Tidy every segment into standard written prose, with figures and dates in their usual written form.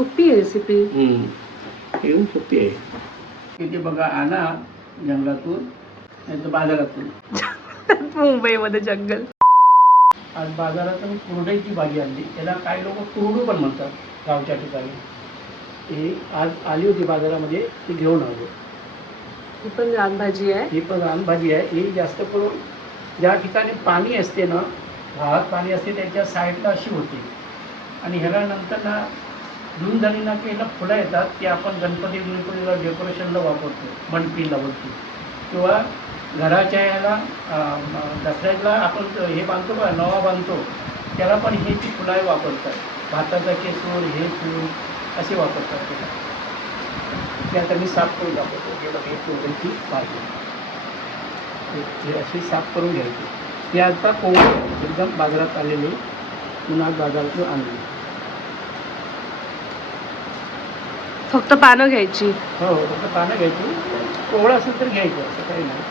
सोपी आहे रेसिपी. एकदम सोपी आहे. इथे बघा आणा जंगलातून नाही तर बाजारातून. मुंबईमध्ये जंगल. आज बाजारातून कुरडईची भाजी आणली. त्याला काही लोक कुरडू पण म्हणतात गावच्या ठिकाणी. ही आज आली होती बाजारामध्ये, ती घेऊन आलो. ही पण रानभाजी आहे. ही पण रानभाजी आहे. ही जास्त करून ज्या ठिकाणी पाणी असते ना, भावात पाणी असते त्याच्या साईडला अशी होती. आणि ह्याला नंतर ना जून झाली ना की ह्याला फुलं येतात, की आपण गणपतीला डेकोरेशनला वापरतो, मंडपीला वरती, किंवा घराच्या याला दसऱ्याला आपण हे बांधतो बघा, नवा बांधतो, त्याला पण हे ती फुलं वापरतात. भाताचा केसूर, हे फूल असे वापरतात त्याला. ते आता मी साफ करून दाखवतो. हे बघा, हे कोवळीची भाजी हे अशी साफ करून घ्यायची. हे आता कोवळी एकदम बाजारात आलेली, पुन्हा बाजारातून आणली. फक्त पानं घ्यायची. हो, फक्त पानं घ्यायची. कोवळं असेल तर घ्यायचं, असं काही नाही.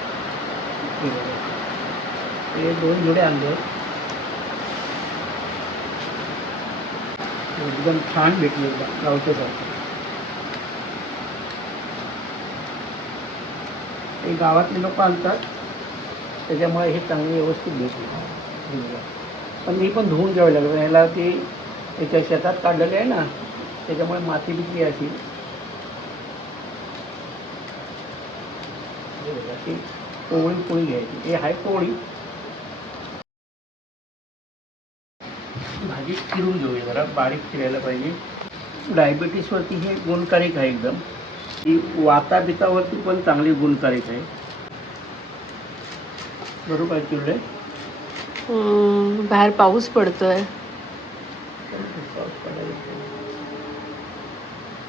हे बघा, हे 2 जोडे आणले. एकदम छान भेटले, एकदम गावच्यासारखे. हे गावातले लोक आणतात, त्याच्यामुळे हे चांगले व्यवस्थित भेटले. पण मी पण धुवून घ्यावं लागलं. ह्याला ती त्याच्या शेतात काढलेले आहे ना, त्याच्यामुळे माती बिती अशी अशी कोवळी पोळी घ्यायची. हे आहे पोळी. भाजी चिरून घेऊया, जरा बारीक चिरायला पाहिजे. डायबिटीसवरती हे गुणकारिक आहे एकदम. ही वाताबितावरती पण चांगली गुणकारिक आहे. बरोबर आहे चिरले. बाहेर पाऊस पडतोय. पाऊस पडायला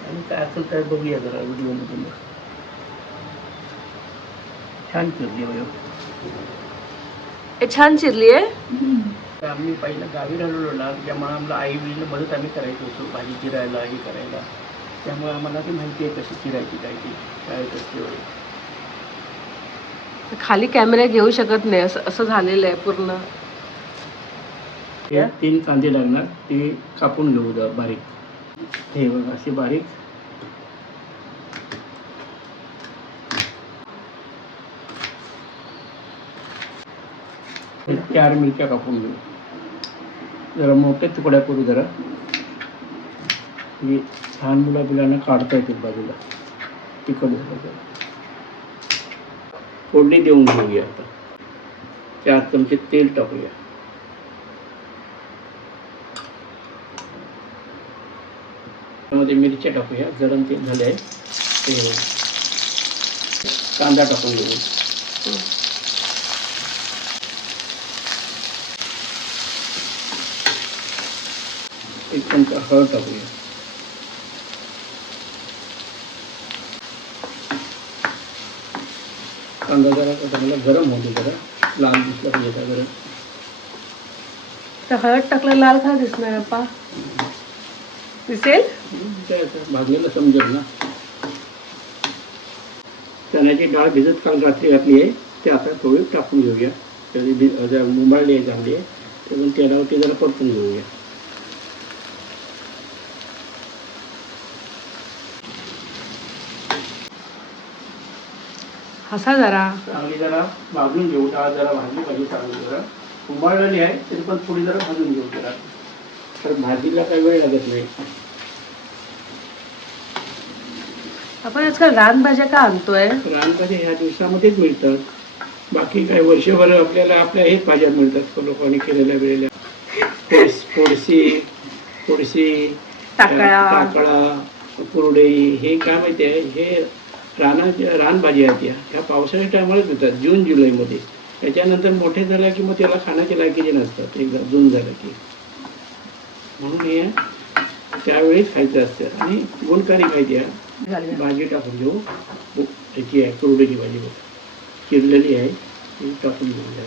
आणि काय असेल तर बघूया जरा व्हिडिओमधून. छान चिरली वयो. हे छान चिरली आहे. आम्ही पहिलं गावी राहिलो ना, त्यामुळे आम्हाला आई वडील मदत आम्ही करायचो होतो भाजी चिरायला, हे करायला. त्यामुळे आम्हाला ती माहिती आहे कशी चिरायची, काय ती काय कसली वगैरे. खाली कॅमेरा घेऊ शकत नाही, असं झालेलं आहे पूर्ण. 3 कांदे लागणार, ते कापून घेऊ द्या बारीक. हे बघा असे बारीक. हे 4 मिरच्या कापून घेऊ. जरा मोठे तुकड्या करू जरा. हे लहान मुलांना काढता येतील बाजूला. तिखट झालं. फोडणी देऊन घेऊया. आता 4 चमचे तेल टाकूया. त्यामध्ये मिरच्या टाकूया. गरम तेल झाले आहे. ते कांदा टाकून घेऊ. एक चमचा हळद टाकूया. कांदा जरा चांगला गरम होतो, जरा लाल दिसला पाहिजे गरम. तर हळद टाकलं लाल का दिसणार अप्पा? दिसेल काय भाजलेलं समजेल ना. चण्याची डाळ भिजत काल रात्री घातली आहे, ते आता थोडी टाकून घेऊया. त्याची मुंबाळली आहे चांगली आहे, त्यातून तेलावरती जरा परतून घेऊया. हसा जरा चांगली जरा भाजून घेऊ. डाळ जरा भाजली पाहिजे चांगली. जरा उंबाळलेली आहे तरी पण थोडी जरा भाजून घेऊ जरा. तर भाजीला काही वेळ लागत नाही. आपण आजकाल रानभाज्या का आणतोय? रानभाज्या ह्या दिवसामध्येच मिळतात. बाकी काय वर्षभर आपल्याला आपल्या हेच भाज्या मिळतात लोकांनी केलेल्या वेळेला. फोडशी, टाकळा, कुरडई, हे काय माहिती आहे, हे रानभाजी आहेत. ह्या पावसाळ्याच्या टायमालाच मिळतात, जून जुलैमध्ये. त्याच्यानंतर मोठे झाल्या की मग त्याला खाण्याच्या लायकीचे नसतात एकदा जून झालं की. म्हणून हे त्यावेळीच खायचं असतं. आणि गुणकारी माहिती आहे. भाजी टाकून घेऊ. ह्याची आहे कुरडईची भाजी, बघ चिरलेली आहे, ती टाकून घेऊ.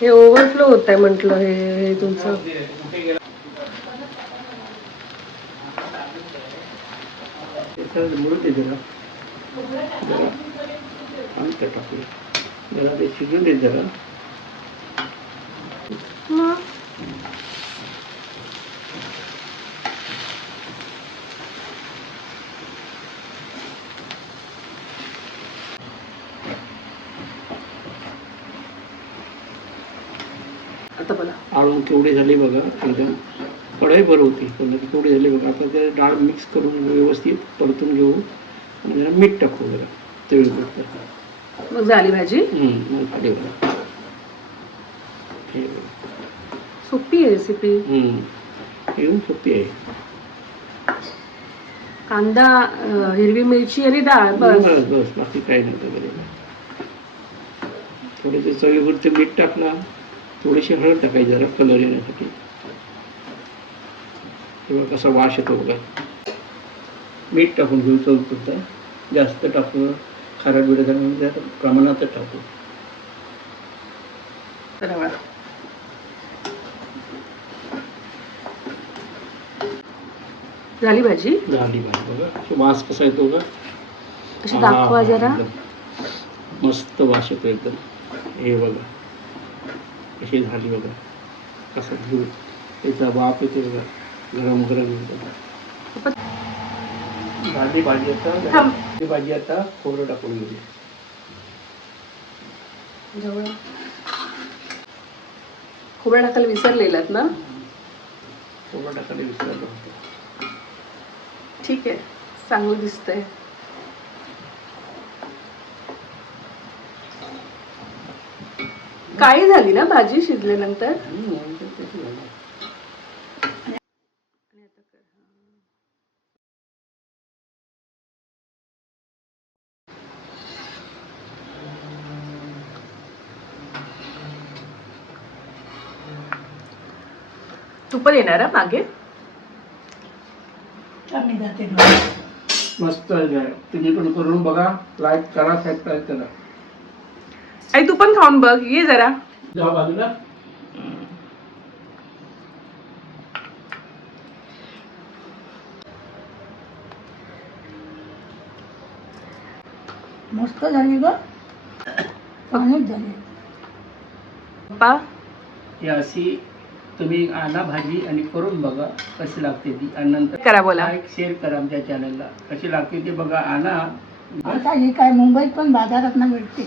हे ओव्हरफ्लो होत आहे म्हटलं हे तुमचं. मुळते जरा आणि टाकूया. जरा ते शिजून दे जरा. आता बोला. आळून केवढे झाले बघा, एकदम कढई भर होती पण केवढे झाले बघा. आता ते डाळ मिक्स करून व्यवस्थित परतून घेऊ आणि जरा मीठ टाकू जरा चवीपुरतं. मग झाली भाजी. मग झाली बघा. हे बघा. सोपी आहे रेसिपी. एकदम सोपी आहे. कांदा, हिरवी मिरची आणि डाळ बस. बस बाकी काही नव्हतं. थोडेसे चवीपुरते मीठ टाकला, थोडीशी हळद टाकायची जरा कलर येण्यासाठी. तेव्हा कसा वास येतो बघा. मीठ टाकून घेऊ चवीपुरता. जास्त टाकू खारट बिरट जरा प्रमाणातच टाकू. झाली भाजी. झाली भाजी बघा. वास कसा येतो बघा. अशी दाखवा जरा. मस्त वास येतो एकदम. हे बघा कशी झाली बघा. कसं दूध त्याचा वाफ येते बघा. गरम गरम एकदम झाली भाजी. आता भाजी आता खोबरं टाकून घेऊ. खोबरं टाकायला विसरलेलात ना. खोबरं टाकायला विसरलं होतं. ठीक आहे, चांगलं दिसतंय. काळी झाली ना भाजी शिजल्यानंतर. तू पण येणार आहे मागे. मस्त आहे. तुम्ही पण करून बघा. लाईक करा, सबस्क्राईब करा. आई तू पण खाऊन बघ. ये जरा. जा बाजूला. मस्त झाली ग. चांगलीच झाली. पप्पा ही अशी तुम्ही आणा भाजी आणि करून बघा कशी लागते ती. आणि नंतर करा बोला. लाईक शेअर करा आमच्या चॅनलला. कशी लागते ती बघा. आणा. आता ही काय मुंबईत पण बाजारात ना मिळते.